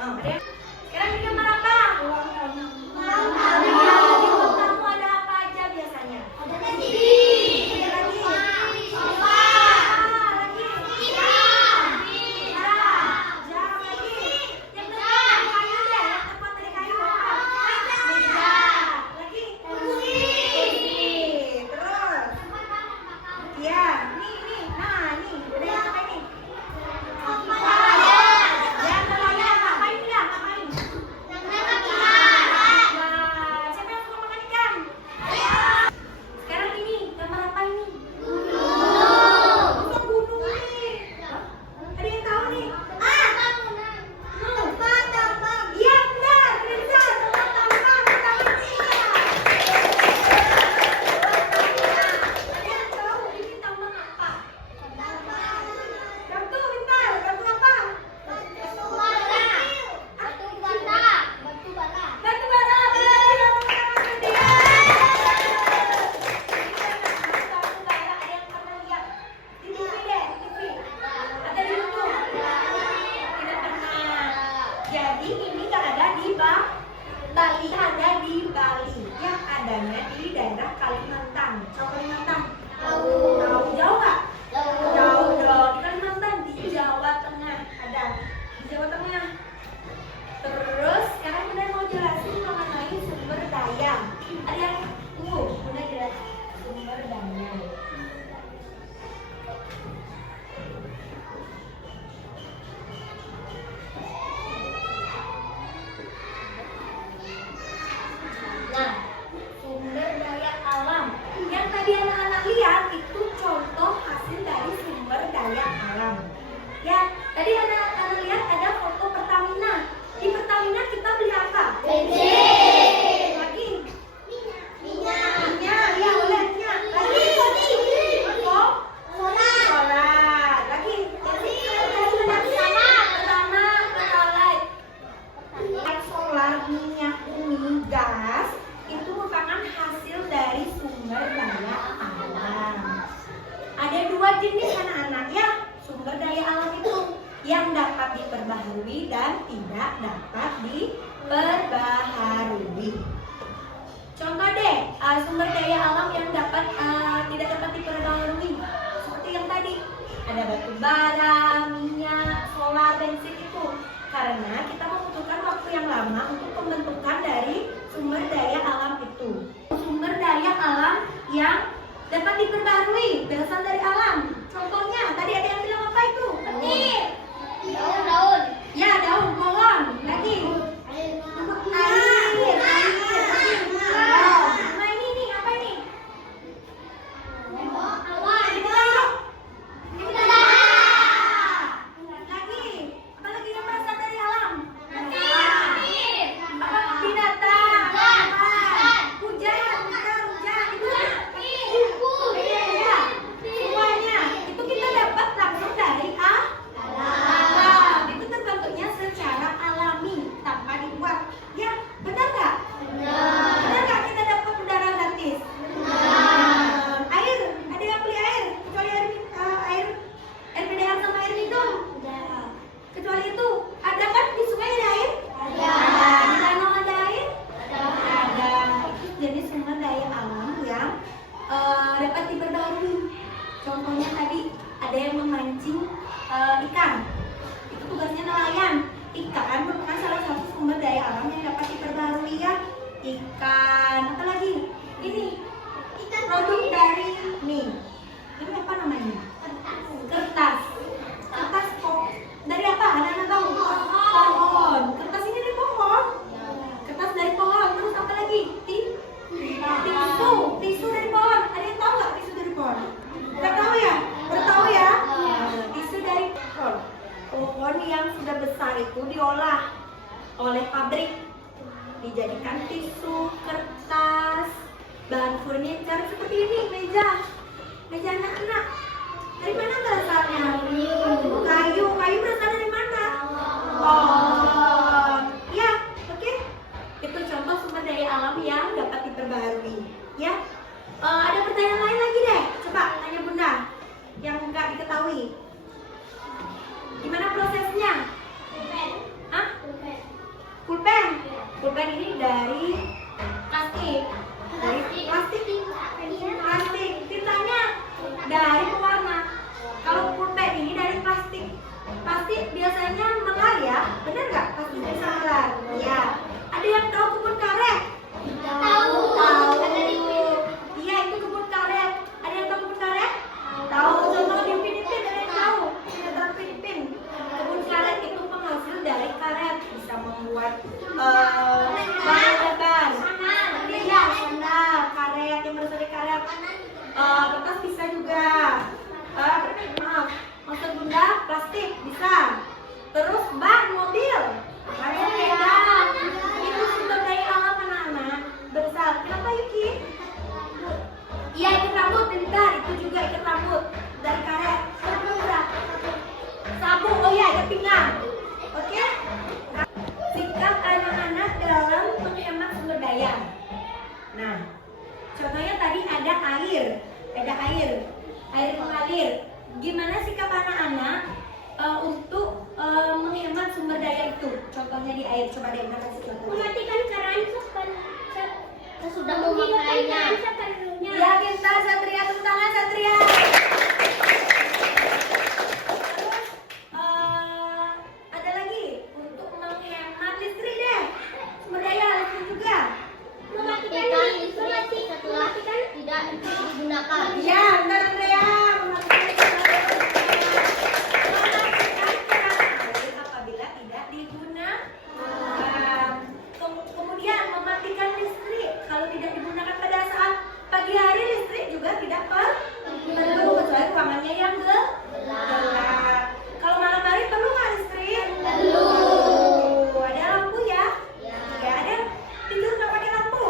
Oh, ada yang? Sekarang di gambar apa? Ruang tamu. Ya, di ruang tamu ada apa aja biasanya? Ada TV. Ada lagi? Sofa. Lagi? Meja. Jam lagi? Yang terbuat dari kayu deh, yang terbuat dari kayu apa? Meja. Lagi? Kursi. Terus? Ya, nih. Nah, nih. Udah yang apa ini? Yang nelayan, ngapain dia? Ngapain? Nah, siapa yang suka makan ikan? Sekarang ini, gambar apa ini? Bukan gunung nih. Hah? Ada yang tahu nih? Iya benar, Reza, tempat tambang, tangan iya. Ada yang tahu ini tambang apa? Gantung, bentar, gantung apa? Batu bara, benar ya, teman-teman dia. Batu bara ada yang pernah lihat di TV deh, di TV. Ada di YouTube. Tidak pernah. Jadi ini nggak ada di Bali, ada di Bali. Yang adanya di daerah Kalimantan. Tahu Kalimantan? Tahu. Jauh nggak? Jauh dong. Di Kalimantan, di Jawa Tengah ada. Di Jawa Tengah. Terus sekarang Bunda mau jelasin mengenai sumber daya. Ada yang tunggu, Bunda jelasin sumber daya. Nah, sumber daya alam yang tadi anak-anak lihat itu contoh hasil dari sumber daya alam. Ya, tadi anak-anak lihat ada foto Pertamina. Di Pertamina kita beli apa? Lagi? Minyak, ya boleh minyak. Lagi? Solar. Lagi? Solar, minyak, bumi, gas itu merupakan hasil dari sumber daya alam. Ada dua jenis anak-anak ya sumber daya alam itu, yang dapat diperbaharui dan tidak dapat diperbaharui. Contoh deh sumber daya alam yang tidak dapat diperbaharui seperti yang tadi ada batu bara, minyak, solar, bensin itu karena kita membutuhkan waktu yang lama untuk pembentukan dari sumber daya alam itu. Sumber daya alam yang dapat diperbaharui berasal dari alam. Contohnya tadi ada yang bilang apa itu? Petir. Daun. Ya, daun, pohon. Lagi? Air. Nah ini nih, apa ini? Kita lagi dong. Lagi? Apa lagi yang berasal dari alam? Apa? Binatang. Hujan. Itu ya. Semuanya. Itu kita dapat langsung dari alam. Itu terbentuknya secara alami tanpa dibuat. Ya, benar nggak? Benar nggak kita dapat udara gratis? Air, ada yang beli air? Kecuali air PDAM sama air minum. Kecuali itu, ada kan di sungai ada air? Ada. Di danau ada air? Ada. Itu jenis sumber daya alam yang dapat diperbaharui. Contohnya tadi ada yang memancing ikan. Itu tugasnya nelayan. Ikan merupakan salah satu sumber daya alam yang dapat diperbaharui ya. Ikan, apa lagi? Ini produk dari nih. Ini apa namanya? Kertas. Kertas kok dari apa? Anak-anak tahu? Pohon. Kertas ini dari pohon. Kertas dari pohon. Terus apa lagi? Tisu dari pohon. Ada yang tahu nggak tisu dari pohon? Nggak tahu ya? Udah tahu ya? Tisu dari pohon. Pohon yang sudah besar itu diolah oleh pabrik, dijadikan tisu, kertas, bahan furniture seperti ini, meja anak-anak. Dari mana berasalnya? Kayu berasal dari mana? Pohon. Ya, oke. Itu contoh sumber daya alam yang dapat diperbaharui. Ya, ada pertanyaan lain lagi deh. Coba tanya Bunda yang nggak diketahui. Gimana prosesnya? Hah? Pulpen ini dari plastik. Dari plastik. Plastik. Tintanya dari pewarna. Kalau pulpen ini dari plastik. Plastik biasanya mengar ya, benar nggak? Plastik bisa mengar. Ya. Ada yang tahu kebun karet? Tahu. Iya, itu kebun karet. Ada yang tahu kebun karet? Tahu. Contoh di Filipina ada yang tahu? Sinetron Filipina. Kebun karet itu penghasil dari karet, bisa membuat bahan bakar. Iya, sandal, karet yang berasal dari karet. Kertas bisa juga. Maksud bunda plastik bisa. Terus ban mobil, ban sepeda. Itu sumber daya alam anak-anak besar. Kenapa Yuki? Iya, ikat rambut, bentar. Itu juga ikat rambut dari karet. Sabun, oh iya, ikat pinggang. Oke? Sikap anak-anak dalam menghemat sumber daya. Nah, contohnya tadi ada air mengalir. Gimana sikap anak-anak untuk menghemat sumber daya itu? Contohnya di air, coba deh kasih contoh. Mematikan keran sudah memakainya. Ya, kita Satria, tepuk tangan Satria. Terus ada lagi untuk menghemat listrik deh. Sumber daya listrik juga. Mematikan listrik setelah tidak digunakan. Iya, bentar Andrea. Mematikan keran air apabila tidak digunakan. Kemudian mematikan listrik kalau tidak digunakan pada saat pagi hari, listrik juga tidak perlu kecuali ruangannya yang gelap. Kalau malam hari perlu nggak listrik? Perlu. Ada lampu ya? Ya, ada. Tidur nggak pakai lampu?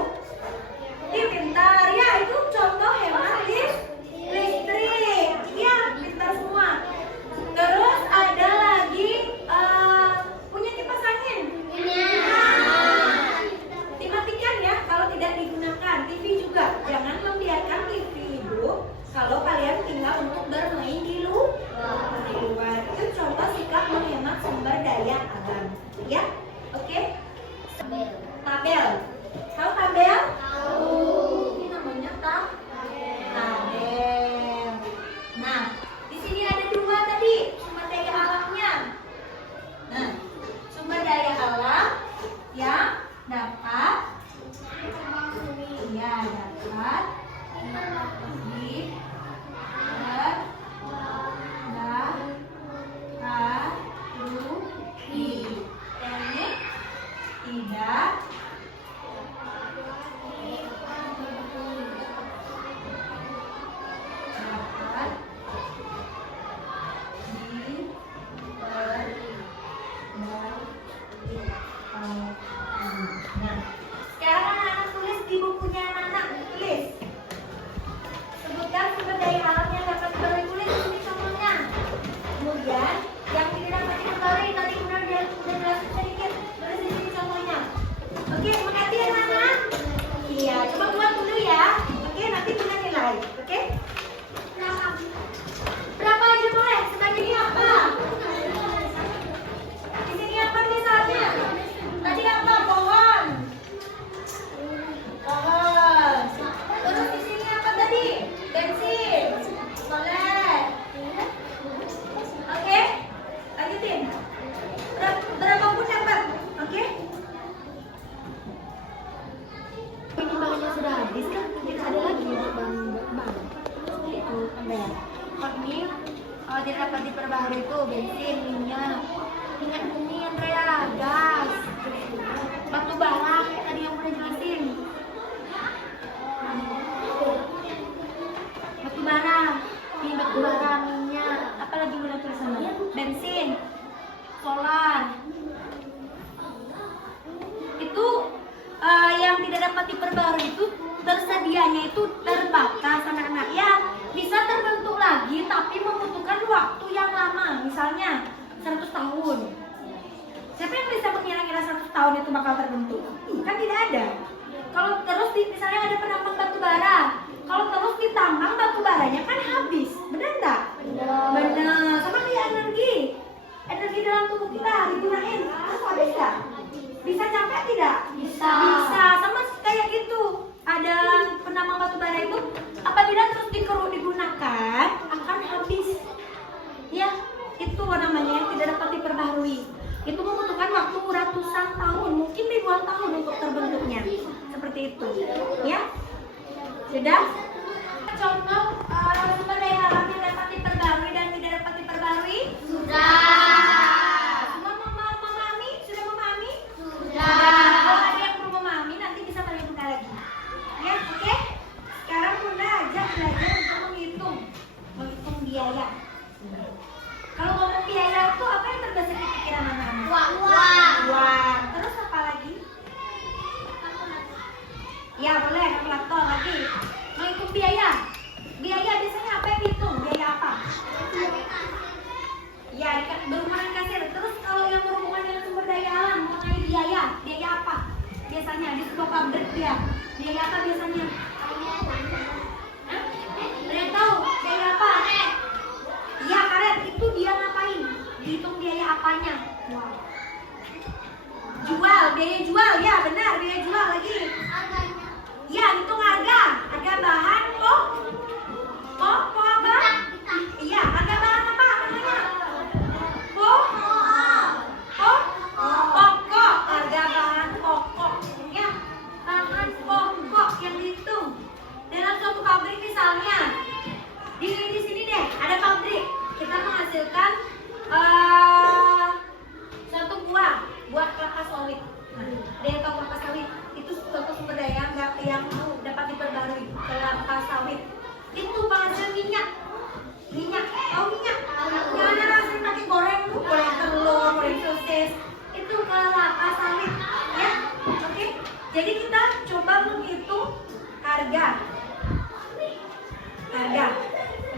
Pintar ya, itu contoh hemat listrik. Iya, pintar semua. Terus ada lagi punya kipas angin. Dimatikan ya kalau tidak digunakan. TV juga, jangan membiarkan TV hidup kalau kalian tinggal untuk bermain di luar. Itu contoh sikap menghemat sumber daya alam. Ya, oke? Tabel. Tahu tabel? Ini namanya tabel. Nah, di sini ada dua tadi sumber daya alamnya. Nah, sumber daya alam yang dapat Nah, sekarang anak-anak tulis di bukunya anak-anak. Tulis. Sebutkan sumber daya alam yang dapat diberi tulis di sini contohnya. Kemudian yang tidak dapat diberi tadi udah jelas sedikit. Tulis di sini contohnya. Oke, mengerti anak-anak? Iya, coba buat dulu ya. Oke, nanti punya nilai. Oke? Berapa aja boleh? Sebagai ini apa? Di sini apa misalnya? Tadi apa? Pohon. Terus di sini apa tadi? Bensin. Boleh. Oke? Lanjutin. Berapapun dapat. Oke? Ini bahannya sudah habis kan? Tidak ada lagi bahan. Itu Andrea. Kalau ini tidak dapat diperbaharui itu bensin, minyak bumi Andrea, gas, batu bara kayak tadi yang udah jelasin. Batu bara, minyak, apalagi udah tulisan? Bensin, solar. Itu yang tidak dapat diperbarui itu tersedianya itu terbatas anak-anak ya, bisa terbentuk lagi tapi membutuhkan waktu yang lama, misalnya 100 tahun. Siapa yang bisa mengira-ngira 100 tahun itu bakal terbentuk? Kan tidak ada. Kalau terus misalnya ada penambang batu bara, kalau terus ditambang batu baranya kan habis, benar nggak? Benar. Sama kayak energi dalam tubuh kita digunain, terus habis nggak? Bisa capek tidak? Bisa. Bisa, sama kayak gitu. Ada penambang batu bara itu apabila terus digunakan akan habis. Ya, itu namanya yang tidak dapat diperbaharui. Itu membutuhkan waktu ratusan tahun, mungkin ribuan tahun untuk terbentuknya. Seperti itu. Ya. Sudah? Contoh sumber daya alam yang dapat diperbarui dan tidak dapat diperbarui? Semua memahami? Sudah memahami? Kalau ada yang belum memahami nanti bisa tanya Bunda lagi. Ya, oke? Sekarang Bunda ajak belajar untuk menghitung biaya. Kalau ngomong biaya itu apa yang terbesit di pikiran anak-anak? Uang. Terus apa lagi? Ya boleh, kalkulator lagi. Menghitung biaya. Biaya biasanya apa yang dihitung? Biaya apa? Ya, berhubungan dengan kasir. Terus kalau yang berhubungan dengan sumber daya alam mengenai biaya, biaya apa? Biasanya di sebuah pabrik ya. Biaya apa biasanya? Hah? Ada yang tahu? Biaya apa? Iya, karet. Itu dia ngapain? Dihitung biaya apanya? Wow. Jual, biaya jual. Ya, benar, biaya jual lagi. Ya, hitung harga bahan kok apa? Iya, harga bahan apa namanya? Pokok, harga bahan pokok. Ya, bahan pokok yang dihitung. Dalam suatu pabrik misalnya, di sini deh ada pabrik, kita menghasilkan suatu buah kelapa sawit. Daya tahu kelapa sawit itu suatu sumber daya yang dapat diperbarui. Kelapa sawit itu penghasil minyak. Tahu minyak? Jangan langsung pakai goreng telur, goreng sosis. Itu kelapa sawit, ya. Oke. Jadi kita coba menghitung harga.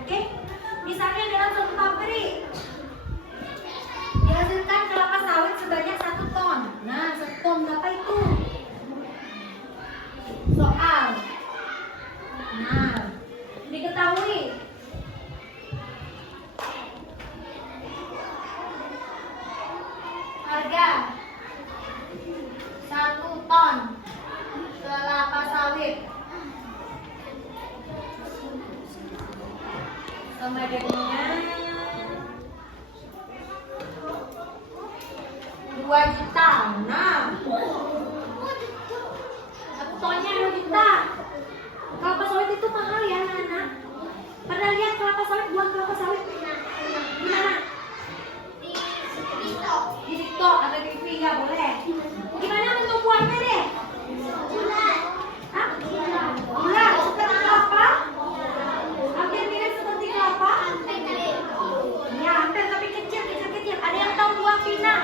Oke. Misalnya dalam suatu pabrik dihasilkan kelapa sawit sebanyak 1 ton. Nah, 1 ton berapa itu? Soal. Nah, diketahui harga 1 ton kelapa sawit sama dengan 2 juta. Nah, 1 tonnya 2 juta. Kelapa sawit itu mahal ya anak-anak. Pernah lihat kelapa sawit, buah kelapa sawit? Di mana? Di TikTok atau di TV ya boleh. Gimana bentuk buahnya deh? Hah? Bulat seperti kelapa? Hampir mirip seperti kelapa? Ya, hampir tapi kecil. Ada yang tahu buah pinang?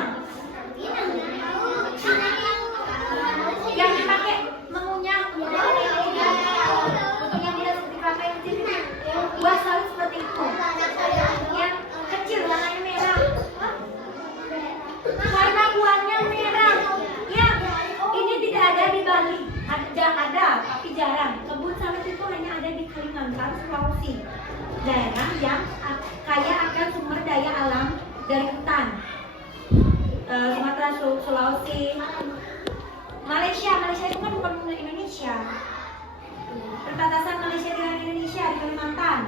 Yang dipakai mengunyah untuk yang tidak seperti kelapa yang kecil. Buah sawit seperti itu. Yang kecil warnanya merah. Warna buahnya merah. Ya, ini tidak ada di Bali. Ada, tapi jarang. Kebun sawit itu hanya ada di Kalimantan, Sulawesi. Daerah yang kaya akan sumber daya alam dari hutan. Sumatera, Sulawesi, Malaysia itu kan bukan Indonesia. Perbatasan Malaysia dengan Indonesia di Kalimantan.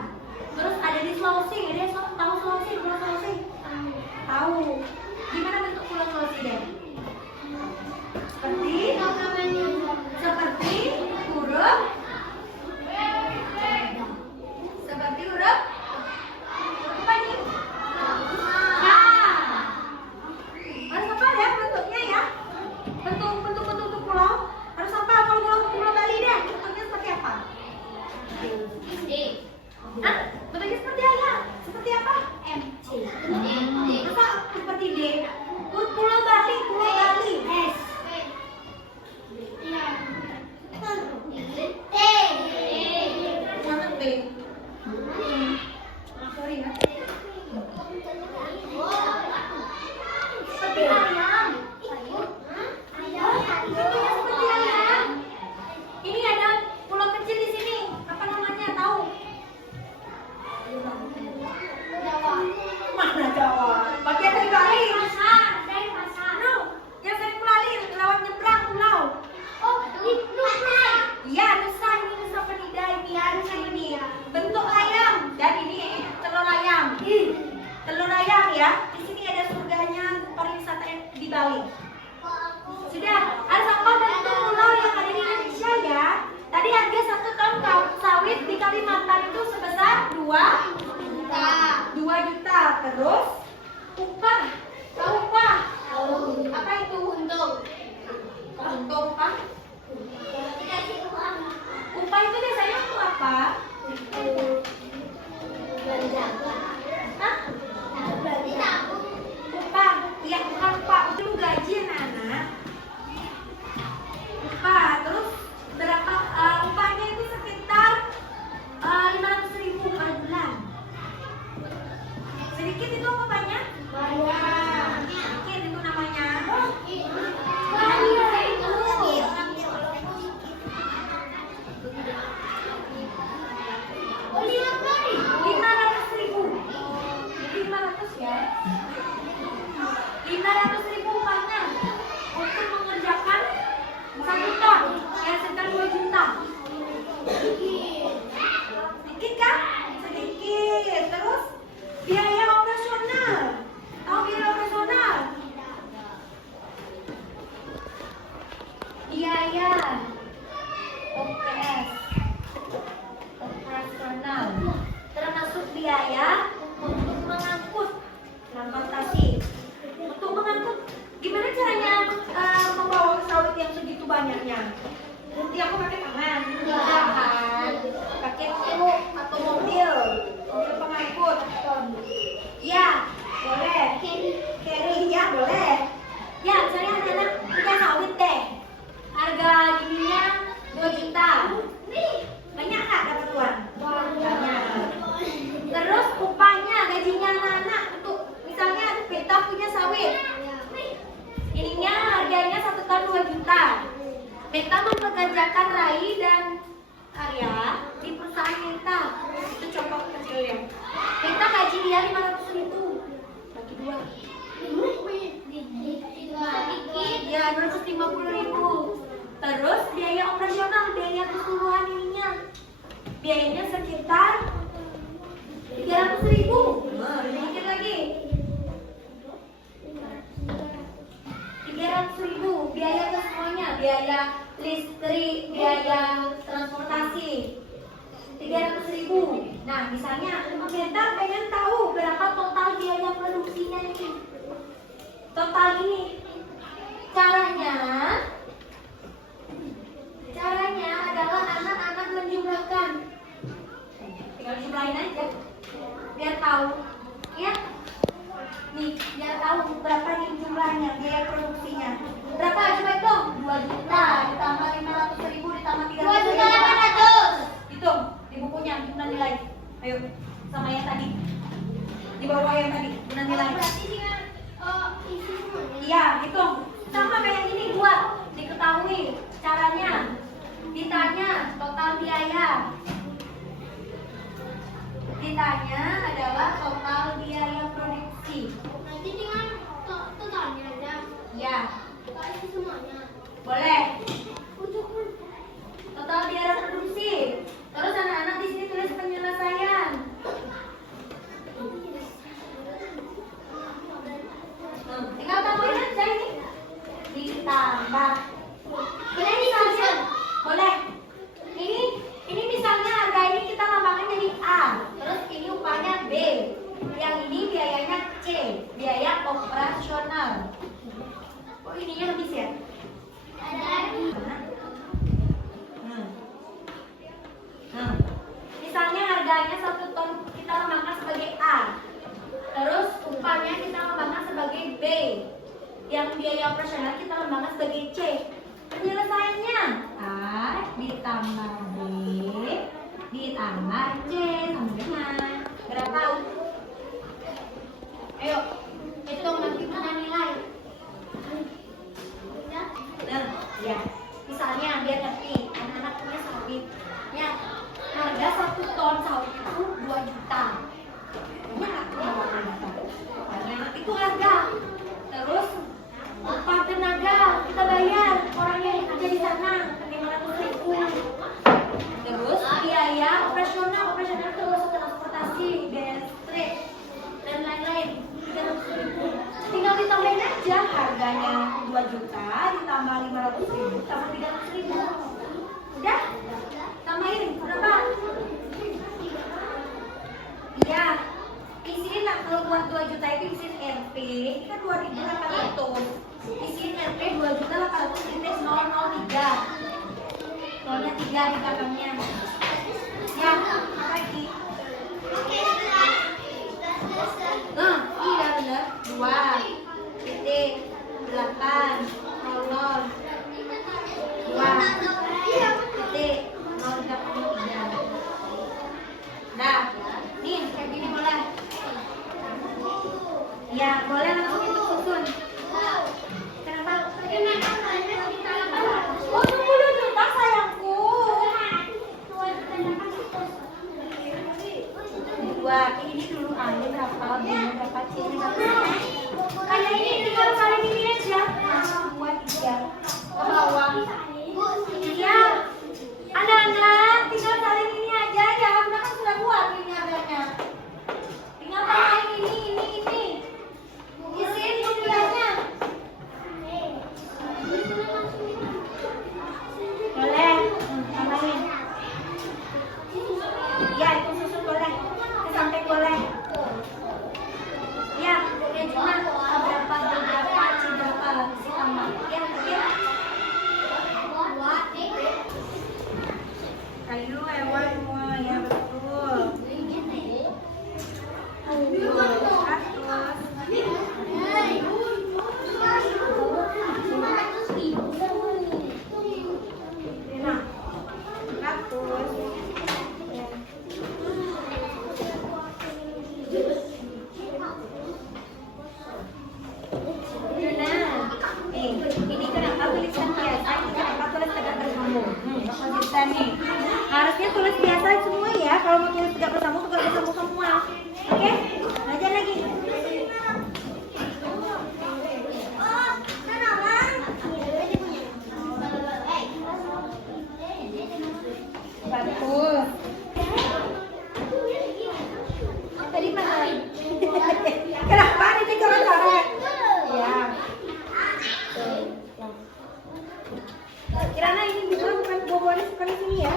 Terus ada di Sulawesi, ada yang tahu Sulawesi, Pulau Sulawesi? Tahu. Gimana bentuk Pulau Sulawesi deh? Seperti huruf apa nih? Harus apa ya bentuknya ya? Bentuk pulau harus apa? Kalau pulau Bali deh, bentuknya seperti apa? Hah? Bentuknya seperti apa? Seperti apa? Masa seperti D? Pulau Bali Sudah, ada sampah dan pulau yang ada di Indonesia ya. Tadi harga 1 ton sawit di Kalimantan itu sebesar 2 juta. Terus upah, tahu upah? Apa itu? Untung apa? Upah itu biasanya untuk apa? Hah? Upah, ya bukan upah, itu gaji anak-anak. Upah, terus berapa upahnya itu sekitar 500.000 per bulan. Sedikit itu apa banyak? Sedikit itu namanya. Oh, 500.000. Jadi 500 ya. 500.000 upahnya untuk mengerjakan 1 ton yang sekitar 2 juta. Sedikit kan? Sedikit. Terus biaya operasional. Tahu biaya operasional? Biaya OPS operasional termasuk biaya untuk mengangkut transportasi. Untuk mengangkut, gimana caranya membawa sawit yang segitu banyaknya? Nanti aku pakai tangan, enggak kan? Pakai truk atau mobil pengangkut. Ya, boleh. Carry, ya boleh. Ya, misalnya anak-anak punya sawit deh. Harga gininya 2 juta. Banyak nggak dapat uang? Banyak. Terus upahnya, gajinya anak-anak untuk misalnya kita punya sawit. Ininya harganya 1 ton 2 juta. Kita mempekerjakan Rai dan Arya di perusahaan kita. Itu contoh kecilnya. Kita gaji dia 500.000. Bagi 2. Ya, 250.000. Terus biaya operasional, biaya keseluruhan ininya. Biayanya sekitar 300.000. Sedikit lagi. 300.000 biaya ke semuanya, biaya listrik, biaya transportasi. 300.000. Nah, misalnya kita pengen tahu berapa total biaya produksinya ini. Total ini. Caranya adalah anak-anak menjumlahkan. Tinggal jumlahin aja. Biar tahu. Ya. Nih, biar tahu berapa nih jumlahnya, biaya produksinya. Berapa? Coba hitung. 2 juta ditambah 500.000 ditambah 300.000. Hitung di bukunya, gimana nilai? Ayo, sama yang tadi. Di bawah yang tadi, gimana nilai? Iya, hitung. Sama kayak ini buat diketahui caranya. Ditanya total biaya. Ditanya adalah total biaya produksi. Nanti dengan totalnya aja. Ya, Kasih semuanya. boleh. Total biaya produksi. Terus anak-anak di sini tulis penyelesaian. Tinggal tambahin aja ini. Ditambah. Boleh misalnya. Boleh. Ini misalnya harga ini kita lambangkan jadi A. Terus ini upahnya B. Yang ini biayanya C. Biaya operasional. Oh, ininya habis ya? Misalnya harganya 1 ton kita lambangkan sebagai A. Terus upahnya kita lambangkan sebagai B. Yang biaya operasional kita lambangkan sebagai C. Penyelesaiannya A ditambah B ditambah C sama dengan berapa? Ayo hitung bagaimana nilai. Nah, ya. Misalnya biar ngerti, anak-anak punya sawit. Ya, harga 1 ton sawit itu 2 juta. Banyak banyak itu harga. Terus upah tenaga kita bayar orang yang kerja di sana 500.000. Terus biaya operasional terus transportasi, biaya listrik dan lain-lain 300.000. Tinggal ditambahin aja harganya 2 juta ditambah tambah 500.000 tambah 300.000. Udah? Tambahin berapa? Iya. Isiin lah, kalau buat 2 juta itu isiin RP. Ini kan 2.800. Isiin RP 2.800 index 003. Soalnya 3 di belakangnya. Ya, apa lagi? Iya benar. 2 titik 8 kolon 2 titik 083. Nah, nih kayak gini boleh. Ya, boleh langsung itu susun. Kenapa? Oh, 10 juta sayangku. 2, ini dulu aja berapa, biar berapa, sini berapa. Kayak ini tinggal kalian ini aja. 2, 3 ke bawah. Iya. Anak-anak, tinggal kalian ini aja ya. Udah kan sudah buat ini adanya. Tinggal kalian ini. Isiin tulisannya. Boleh. Tambahin. Ya, itu susun boleh. Kesamping boleh. Ya, udah cuma berapa si tambah. Ya. Kayu hewan semua ya betul. Ini kenapa tulisan biasa? Ini kenapa tulis tegak bersambung? Konsisten nih. Harusnya tulis biasa semua ya. Kalau mau tulis tegak bersambung semua. Oke? Belajar lagi. Bagus. Tadi mana? Kenapa ini coret-coret? Ya. Kirana ini juga bukan boboannya bukan di sini ya.